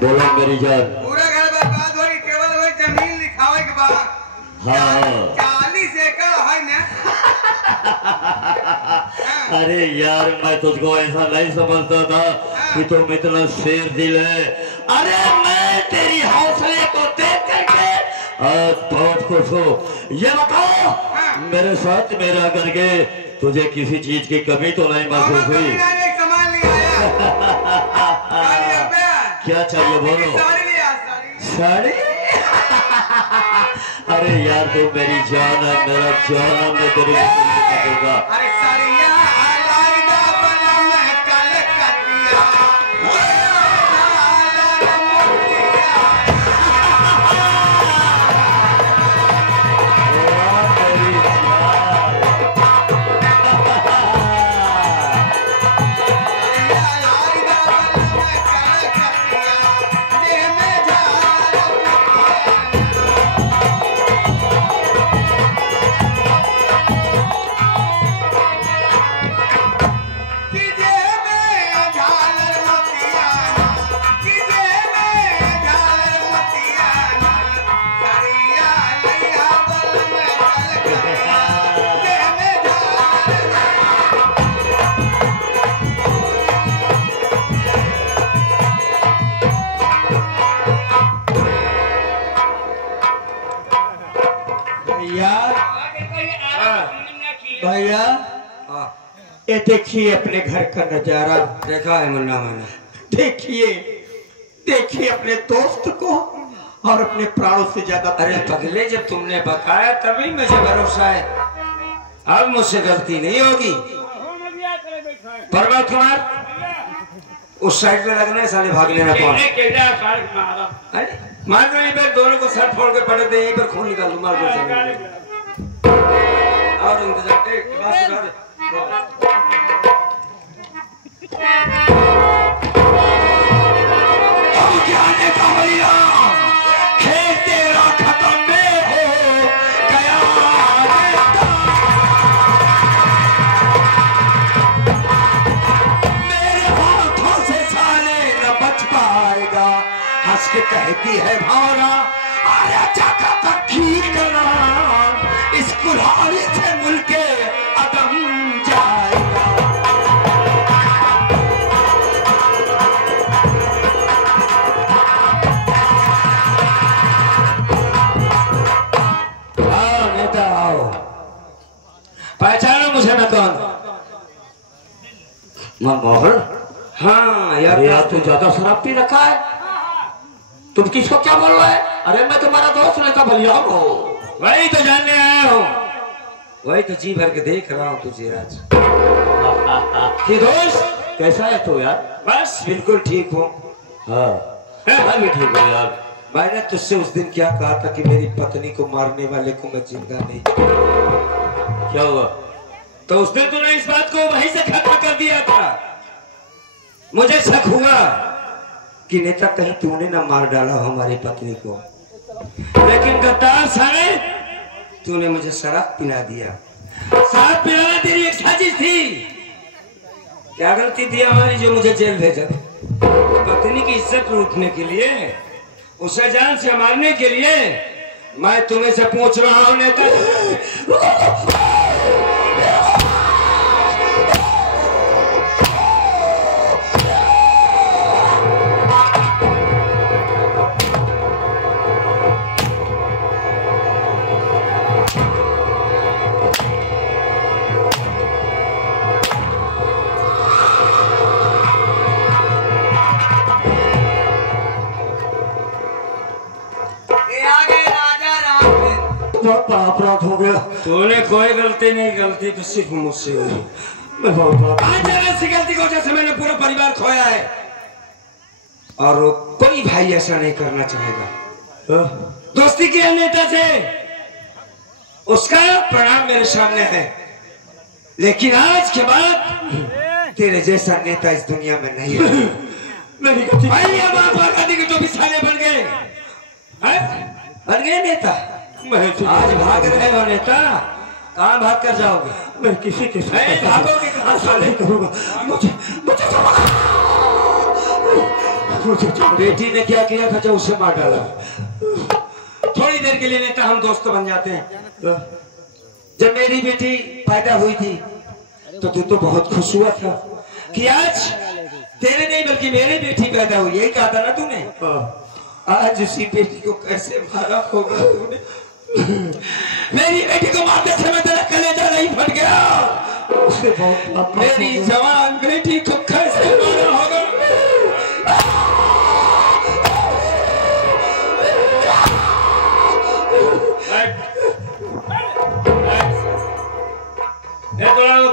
बोलो मेरी जान। पूरा घर बर्बाद हो रही, केवल वही जमीन लिखावे के बाद। हाँ 40 एकड़ है ना। अरे यार मैं तुझको ऐसा नहीं समझता था कि तुम इतना शेर दिल है। अरे मैं तेरी हौसले को देख करके आज बहुत खुश हूँ। ये बताओ मेरे साथ मेरा करके तुझे किसी चीज की कमी तो नहीं महसूस हुई? सामान ले आया। क्या चाहिए बोलो? साड़ी लिया, साड़ी? अरे यार तू मेरी जान है, मेरा जान है, मैं तेरे लिए दूंगा। अरे साड़िया लाइदा बना मैं कल कटिया। भैया ये देखिए अपने घर का नजारा। देखा है मुन्ना मैंने। देखिए देखिए अपने दोस्त को और अपने प्राणों से ज्यादा। अरे पगले जब तुमने बताया तभी मुझे भरोसा है, अब मुझसे गलती नहीं होगी। पर्वत कुमार उस साइड में लगना है, साले भाग लेना पाओ। मार दो यहीं पर, दोनों को सर फोड़ के पड़े थे, यहीं पर खून निकाल दो। मार दो और इंतजार के कहती है भावना आया चाका का खीर करना, इस कुल्हाड़ी से मुल्के अदम जाएगा। आओ नेता आओ, पहचानो मुझे मैं कौन? मनमोहन? हाँ यार, तू ज्यादा शराब पी रखा है। तुम किसको क्या बोल रहे हैं? अरे मैं तुम्हारा दोस्त नहीं था भैया हो। वही तो जानने आया हूँ, वही तो जी भर के देख रहा हूँ तुझे आज। कि दोस्त कैसा है तू यार? बस बिल्कुल ठीक हूँ। हाँ मैं भी ठीक हूँ यार। मैंने तुझसे उस दिन क्या कहा था कि मेरी पत्नी को मारने वाले को मैं जिंदा नहीं। क्या हुआ? तो उस दिन तूने इस बात को वहीं से खत्म कर दिया था। मुझे शक हुआ कि नेता कहीं तूने ना मार डाला हो हमारी पत्नी को, लेकिन गद्दार साले तूने मुझे शराब पिला दिया। शराब पिलाना तेरी एक साजिश थी। क्या गलती थी हमारी जो मुझे जेल भेजा? पत्नी की इज्जत लूटने के लिए, उसे जान से मारने के लिए। मैं तुम्हें से पूछ रहा हूं नेता, अपराध हो गया। तूने कोई गलती नहीं, गलती तो सिर्फ मुझसे हुई। ऐसी गलती को जैसे मैंने पूरा परिवार खोया है, और कोई भाई ऐसा नहीं करना चाहेगा। दोस्ती की नेता से उसका प्रणाम मेरे सामने है, लेकिन आज के बाद तेरे जैसा नेता इस दुनिया में नहीं है। भाई अब महात्मा गांधी के जो भी साले बन गए, बन गए नेता। आज भाग रहे हो नेता, कहाँ भाग कर जाओगे? मैं किसी के साथ भागोगे कहाँ? नहीं करूंगा। मुझे बेटी ने क्या किया था, उसे मार डाला। थोड़ी देर के लिए नेता हम दोस्त बन जाते हैं। जब मेरी बेटी पैदा हुई थी तो तू तो बहुत खुश हुआ था कि आज तेरे नहीं बल्कि मेरी बेटी पैदा हुई, यही कहा था ना तूने। आज उसी बेटी को कैसे मारा होगा तूने। मेरी बेटी को मारते समय तेरा कलेजा नहीं फट गया। उससे बहुत मेरी जवान बेटी को कैसे मारा होगा।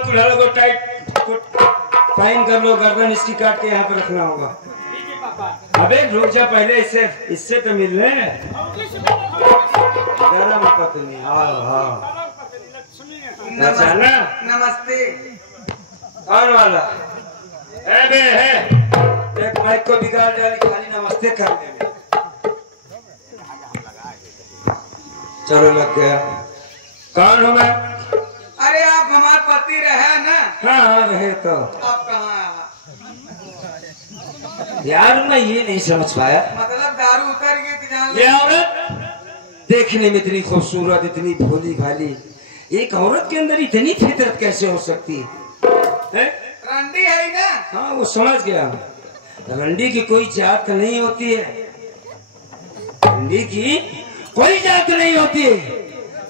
थोड़ा को टाइट फाइन कर लो, गर्दन इसकी काट के यहाँ पे रखना होगा। अबे रुक जा, पहले इससे तो मिल ले। नहीं। हाँ नमस्ते। कौन वाला है? एक माइक को बिगाड़ डाली, खाली नमस्ते कर दे। चलो लग गया। कौन हूँ मैं? अरे आप हमारे पति रहे ना? हाँ रहे। तो आप कहाँ? यार मैं ये नहीं समझ पाया, मतलब दारू उतर गई थी जान। ये औरत देखने में इतनी खूबसूरत, इतनी भोली भाली, एक औरत के अंदर इतनी फितरत कैसे हो सकती है? रंडी है ना? हाँ वो समझ गया। रंडी की कोई जात नहीं होती है, रंडी की कोई जात नहीं होती है।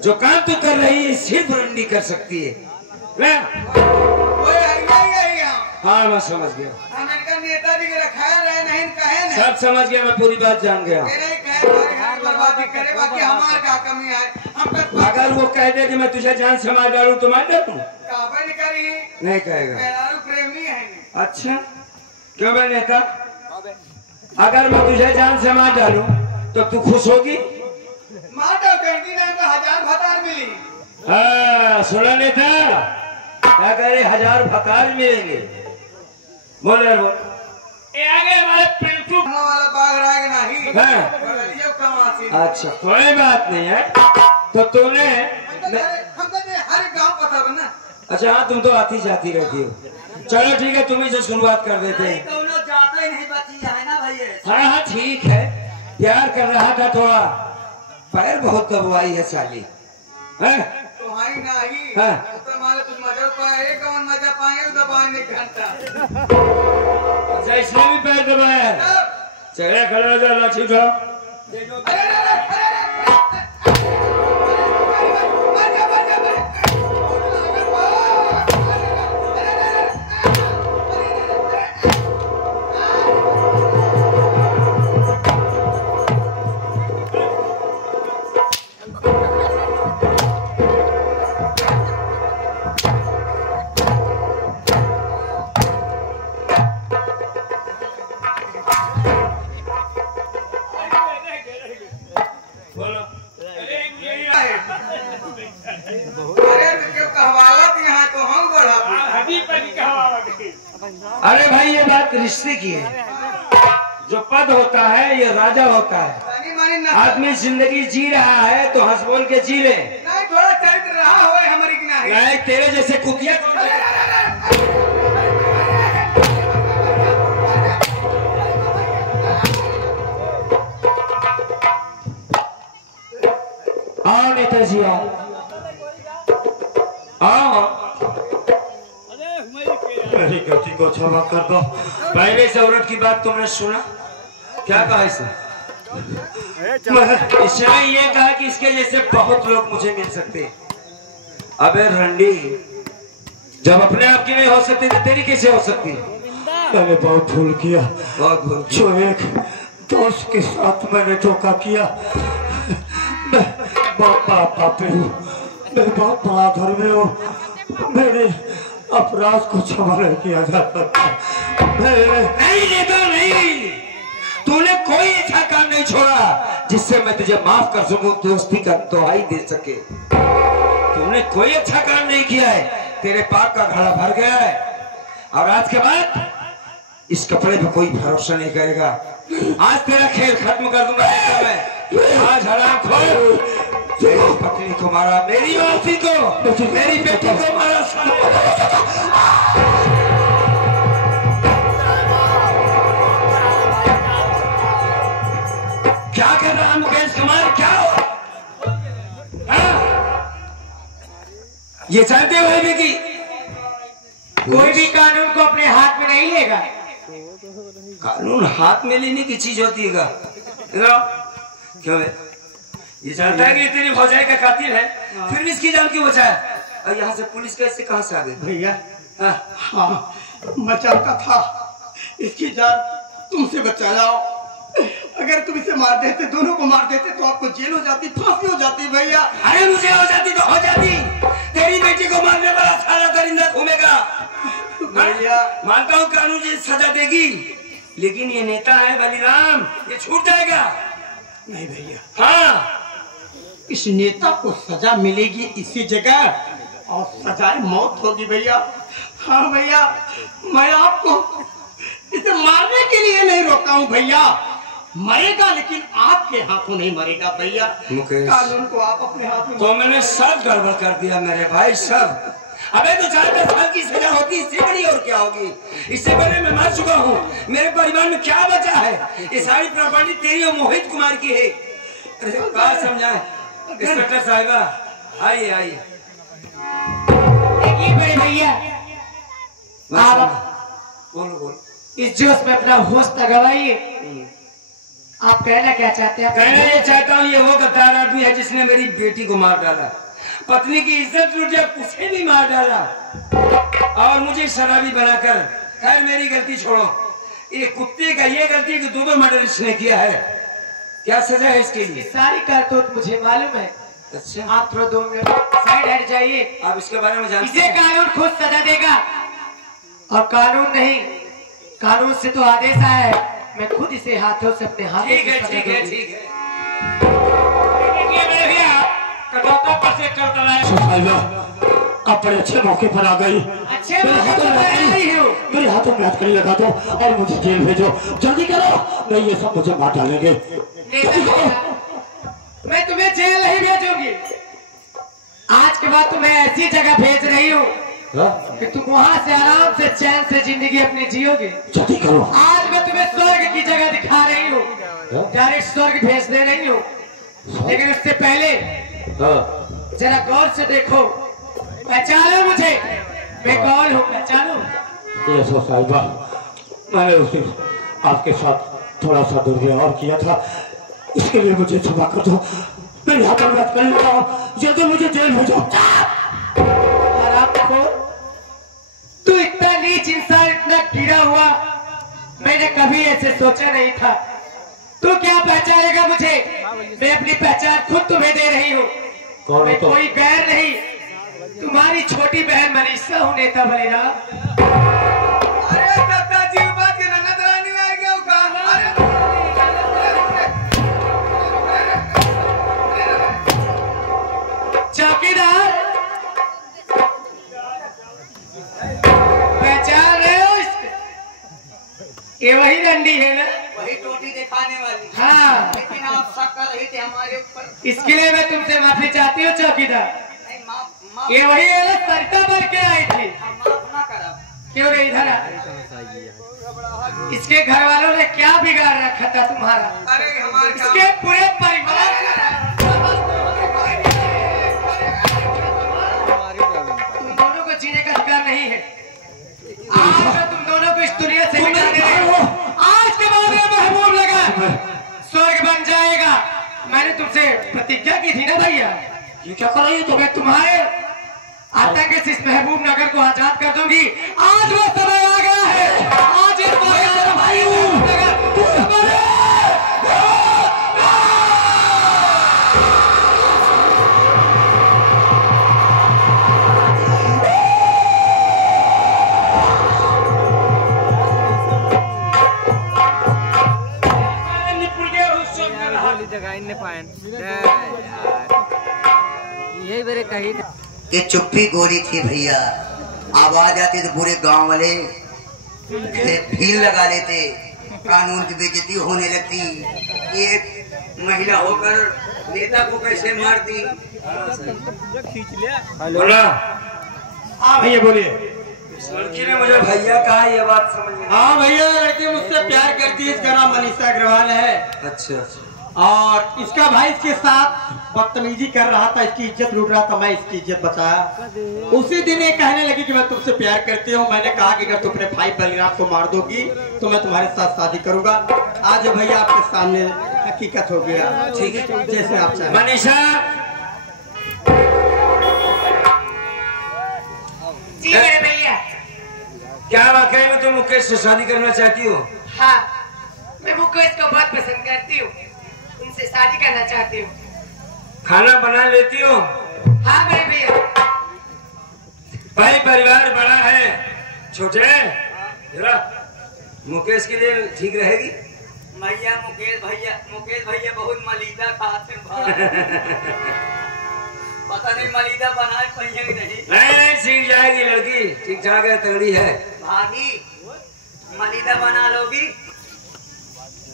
जो काम तू कर रही है सिर्फ रंडी कर सकती है। हाँ मैं समझ गया। अमेरिकन नेताजी के रखा रहे नहीं कहे ना। सब समझ गया, मैं पूरी बात जान गया। बर्बादी करे, बाकी हमारे क्या कमी है? हम अगर वो कह दे कि मैं तुझे जान से मार डालूं तो मार डालूं? नहीं कहेगा। प्रेमी है। अच्छा क्यों मैं नेता? अगर मैं तुझे जान से मार डालूं तो तू खुश होगी? मार डाल कहती ना तो 1000 भतार मिली। हाँ सुना नेता, क्या कह रहे? 1000 भतार मिलेंगे। बोले बोल। ये आगे हमारे पिंटू वाला बाग राग नहीं। हाँ। अच्छा कोई बात नहीं है। तो तूने हर गांव पता बना। अच्छा हाँ तुम तो आती जाती रहती हो। चलो ठीक है, तुम्हें से शुरुआत कर देते हैं। जाता ही नहीं बची है ना भाई। हाँ हाँ ठीक है, प्यार कर रहा था थोड़ा, पैर बहुत दबवाई है साली है? तुम्हारी नहीं। हाँ। तुम्हारे कुछ मजा पाए, कौन मजा पाएंगे दबाने घंटा। अच्छा इसमें भी पैर दबाया है? चले खड़े हो जाओ, ठीक हो? अरे भाई ये बात रिश्ते की है। जो पद होता है ये राजा होता है। आदमी जिंदगी जी रहा है तो हंस बोल के जी ले। नहीं थोड़ा चरित्र रहा हो हमारी की नहीं। तेरे जैसे कुतिया आओ नेताजी आओ आओ। मेरी गलती को क्षमा कर दो। पहले से औरत की बात तुमने सुना? क्या कहा इसने? इसने ये कहा कि इसके जैसे बहुत लोग मुझे मिल सकते। अबे रंडी, जब अपने आप की नहीं हो सकती तो तेरी कैसे हो सकती? मैंने बहुत भूल किया। बहुत भूल। जो एक दोस्त के साथ मैंने धोखा किया। मैं बहुत बड़ा पापी हूँ, मैं बहुत बड़ा धर्मी हूँ। मेरे अपराध को क्षमा नहीं किया जा सकता। नहीं नेता नहीं, तूने कोई ऐसा काम नहीं छोड़ा जिससे मैं तुझे माफ कर सकूं, दोस्ती का दुहाई दे सके। तूने कोई अच्छा काम नहीं किया है, तेरे पाप का घड़ा भर गया है और आज के बाद इस कपड़े पे कोई भरोसा नहीं करेगा। आज तेरा खेल खत्म कर दूंगा मैं। आज हराम खोर तेरी पत्नी को मारा, मेरी औरती को, मेरी बेटी को मारा। ये जानते हुए भी कि कोई भी कानून को अपने हाथ में नहीं लेगा। कानून हाथ में लेने की चीज होती है क्यों है? ये जानता है कि तेरी भौजाई का कातिल है, फिर भी इसकी जान क्यों बचाया? और यहाँ से पुलिस कैसे कहाँ से आ गई? भैया हाँ मैं चाहता था इसकी जान तुमसे बचा लाओ। अगर तुम इसे मार देते, दोनों को मार देते, तो आपको जेल हो जाती, फांसी हो जाती भैया। अरे मुझे हो जाती तो हो जाती, तेरी बेटी को मारने वाला सारा दरिंदा घूमेगा भैया। मानता हूँ कानून ये सजा देगी, लेकिन ये नेता है बलिराम, ये छूट जाएगा। नहीं भैया, हाँ इस नेता को सजा मिलेगी इसी जगह, और सजाए मौत होगी भैया। हाँ भैया, मैं आपको इसे मारने के लिए नहीं रोका हूँ भैया, मरेगा लेकिन आपके हाथों नहीं मरेगा भैया। मुकेश, कानून को आप अपने हाथ में। तो मैंने सब गड़बड़ कर दिया मेरे भाई, सब। अबे तो 4 साल की सजा होती, इससे बड़ी और क्या होगी? इससे पहले मैं मर चुका हूँ, मेरे परिवार में क्या बचा है? ये सारी प्रॉपर्टी तेरी और मोहित कुमार की है। बात समझाए इंस्पेक्टर साहिबा, आइए आइए। देखिए बड़े भैया, आप बोलो बोलो। इस जोश में अपना होश न गवाइए। आप कहना क्या चाहते हैं? कहना ये चाहता हूँ, ये वो गद्दार आदमी है जिसने मेरी बेटी को मार डाला, पत्नी की इज्जत लूट जब उसे भी मार डाला, और मुझे शराबी बनाकर। खैर मेरी गलती छोड़ो, ये कुत्ते का ये गलती कि 2 मर्डर इसने किया है। क्या सजा है इसके लिए? सारी करतूत मुझे मालूम है। अच्छा, आप थोड़ा 2 मिनट साइड हट जाइए। आप इसके बारे में जानते इसे हैं? कानून खुद सजा देगा, और कानून नहीं, कानून से तो आदेश आया है, मैं खुद इसे हाथों से अपने हाथों ठीक है से ठीक सजा है दूंगी। ठीक है। मेरे भैया कटौता पर से कर आप बड़े अच्छे मौके पर आ गई। अच्छे मौके पर आ गई हो। मेरे हाथों में हथकड़ी लगा दो और मुझे जेल भेजो, जल्दी करो, नहीं ये सब मुझे मार डालेंगे। मैं तुम्हें जेल नहीं भेजूंगी, आज के बाद तुम्हें ऐसी जगह भेज रही हूँ कि तुम वहाँ से आराम से चैन से जिंदगी अपनी जियोगे। जल्दी करो। आज मैं तुम्हें स्वर्ग की जगह दिखा रही हूँ, डायरेक्ट स्वर्ग भेज दे रही हूँ, लेकिन उससे पहले जरा गौर से देखो, पहचानो मुझे, मैं कौन हूँ, पहचानो। ये सो साहिबा, मैंने उसे आपके साथ थोड़ा सा दुर्व्यवहार किया था, इसके लिए मुझे क्षमा कर दो। मेरे हाथों में हथकड़ी लगाओ, जल्दी मुझे जेल भेजो। और आपको तू इतना नीच इंसान, इतना गिरा हुआ, मैंने कभी ऐसे सोचा नहीं था। तू क्या पहचानेगा मुझे? मैं अपनी पहचान खुद तुम्हें दे रही हूँ। मैं कोई गैर नहीं, तुम्हारी छोटी बहन मनीषा हूँ, नेता बलिराम। अरे दादाजी बात के नन्ना रानी आ गया का। चौकीदार, पहचान रहे हो इसको? ये वही रंडी है ना? वही टोटी दिखाने वाली। हाँ, लेकिन आप शक कर रहे थे हमारे ऊपर। इसके लिए मैं तुमसे माफी चाहती हूँ चौकीदार। नहीं माफ ये वही है ना, सरिता भर के आई थी। माफ ना करा। क्यों रे इधर आ? इसके घर वालों ने क्या बिगाड़ रखा था तुम्हारा? अरे हमारे इसके पूरे परिवार तुम दोनों को जीने का अधिकार नहीं है। आज मैं तुम दोनों को इस दुनिया से मिटाने रही हूँ। आज के बाद ये महबूब लगा स्वर्ग बन जाएगा। मैंने तुमसे प्रतिज्ञा की थी ना भैया, ये क्या कर रही है तो मैं तुम्हारे आतंक से इस महबूब नगर को आजाद कर दूंगी। आज वो समय आ गया है, आज इस भाई यही मेरे कही कि चुप्पी गोरी थी भैया, आवाज आती तो पूरे गांव वाले भीड़ लगा लेते, कानून की बेइज्जती होने लगती। एक महिला होकर नेता को कैसे मारती। बोला। हाँ भैया बोलिए। लड़की ने मुझे भैया कहा, ये बात समझ में। हाँ भैया, लड़की मुझसे प्यार करती है, इसका नाम मनीषा अग्रवाल है। अच्छा, और इसका भाई इसके साथ बदतमीजी कर रहा था, इसकी इज्जत लूट रहा था, मैं इसकी इज्जत बचाया। उसी दिन ये कहने लगी कि मैं तुमसे प्यार करती हूँ। मैंने कहा कि अगर तुम अपने भाई बलराम को मार दोगी तो मैं तुम्हारे साथ शादी करूंगा। आज भैया आपके सामने हकीकत हो गया। ठीक है, जैसे आप चाहें। मनीषा जी मेरे भैया। क्या वाकई में तुम मुकेश से शादी करना चाहती हो? हाँ, मैं मुकेश को बहुत पसंद करती हूँ, उनसे शादी करना चाहती हूँ। खाना बना लेती हो? हाँ मेरे भैया। भाई परिवार बड़ा है, छोटे जरा मुकेश के लिए ठीक रहेगी? भैया मुकेश भैया बहुत मलीदा खाते हैं। पता नहीं मलीदा बनाए पहिए कि नहीं सीख जाएगी लड़की, ठीक ठाक है, तगड़ी है। भाभी मलीदा बना लोगी?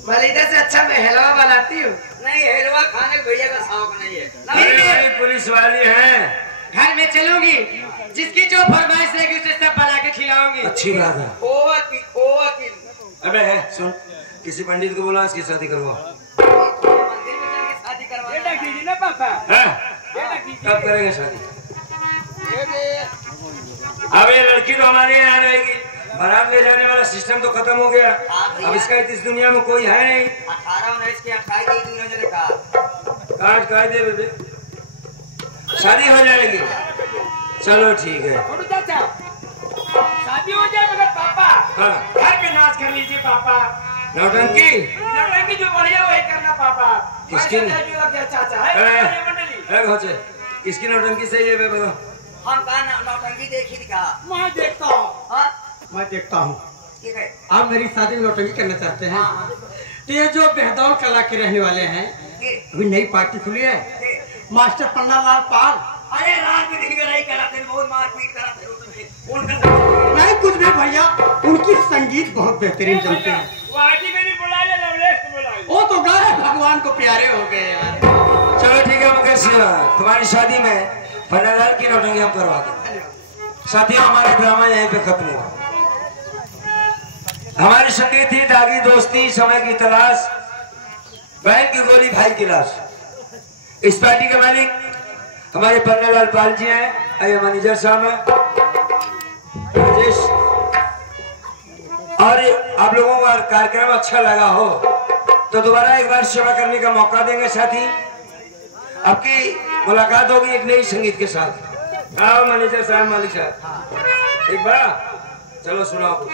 मलिदा से अच्छा मैं हलवा बनाती हूँ। नहीं हलवा खाने के भैया का शौक नहीं है। अरे पुलिस वाली है, घर में चलूंगी, जिसकी जो फरमाइश रहेगी उसे सब बना के खिलाऊंगी। अच्छी बात है। खोआ की अबे है सुन, किसी पंडित को बोला इसकी शादी करवा। मंदिर में जाके शादी करवा ना पापा। कब करेंगे शादी? अब ये लड़की तो हमारे यहाँ रहेगी, बारात ले जाने वाला सिस्टम तो खत्म हो गया। अब इसका इस दुनिया में कोई है नहीं। 18-19 की 28 काट काट दे बेबे, शादी हो जाएगी। चलो ठीक है, शादी हो जाए मगर पापा हाँ घर में नाच कर लीजिए पापा। नौटंकी जो बढ़िया वही करना पापा। किसकी? चाचा है मंडली। किसकी नौटंकी सही है बेबे? हम कहा नौटंकी देखी थी कहा। मैं देखता हूँ, हाँ मैं देखता हूँ। ठीक है। आप मेरी शादी में नौटंकी करना चाहते हैं? हाँ, तो ये जो बेहदौर कला के रहने वाले हैं, अभी नई पार्टी खुली है, मास्टर पन्ना लाल पाल। अरे रात में नहीं कराते, बहुत मारपीट कराते उनका। नहीं कुछ भी भैया, उनकी संगीत बहुत बेहतरीन जमते हैं। वो तो गाय भगवान को प्यारे हो गए यार। चलो ठीक है मुकेश, तुम्हारी शादी में पन्नालाल की नौटंकी हम करवा दें। साथियों हमारा ड्रामा यहीं पे खत्म हुआ। हमारी संगीत थी दागी दोस्ती, समय की तलाश, बहन की गोली भाई की लाश। इस पार्टी के मालिक हमारे पन्नालाल पाल जी हैं। आइए मैनेजर साहब हैं राजेश। और आप लोगों का कार्यक्रम अच्छा लगा हो तो दोबारा एक बार सेवा करने का मौका देंगे साथी। आपकी मुलाकात होगी एक नई संगीत के साथ। आओ मैनेजर साहब, मालिक साहब, एक बार चलो सुनाओ कुछ।